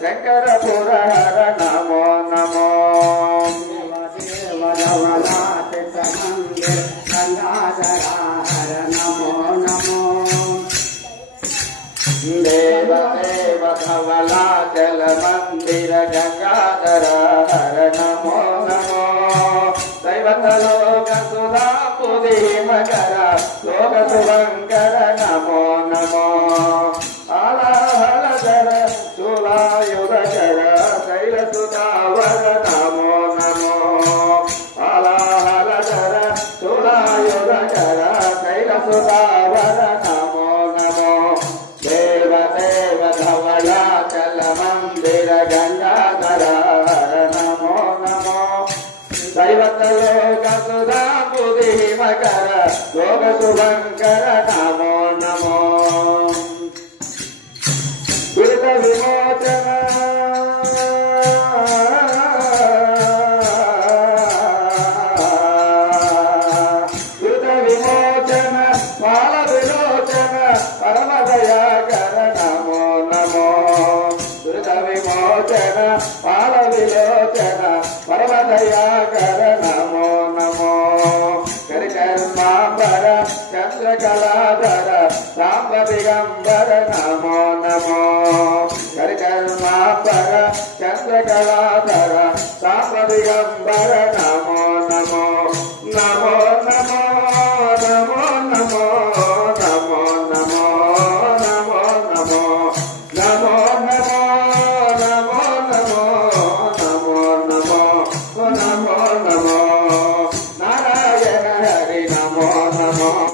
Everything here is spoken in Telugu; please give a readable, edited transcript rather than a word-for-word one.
శంకర పురహర నమో నమో నమో నమో దేవ దేవ ధవళాచల మందిర గంగాధర హర నమో నమో దైవతలోక సుధాపుది మకర లోక శుభంకర నమో నమో ఆలాహలధర శూలాయుధకర శైలసుతావర నమో నమో ఆలాహలధర శూలాయుధకర శైలసుతావర నమో నమో దేవ దేవ ధవళాచల మందిర గంగాధర హర నమో నమో దైవతలోక సుధాబుధి మకర లోక శుభంకర నమో నమో దురిత విమోచన దురిత విమోచన పాల విలోచన పరమ దయాకర నమో నమో దురిత విమోచన పాల విలోచన పరమ దయాకర నమో నమో కరికర్మాంబర చంద్రకళాధర సాంబ దిగంబర నమో నమో కరికర్మాంబర చంద్రకళాధర సాంబ దిగంబర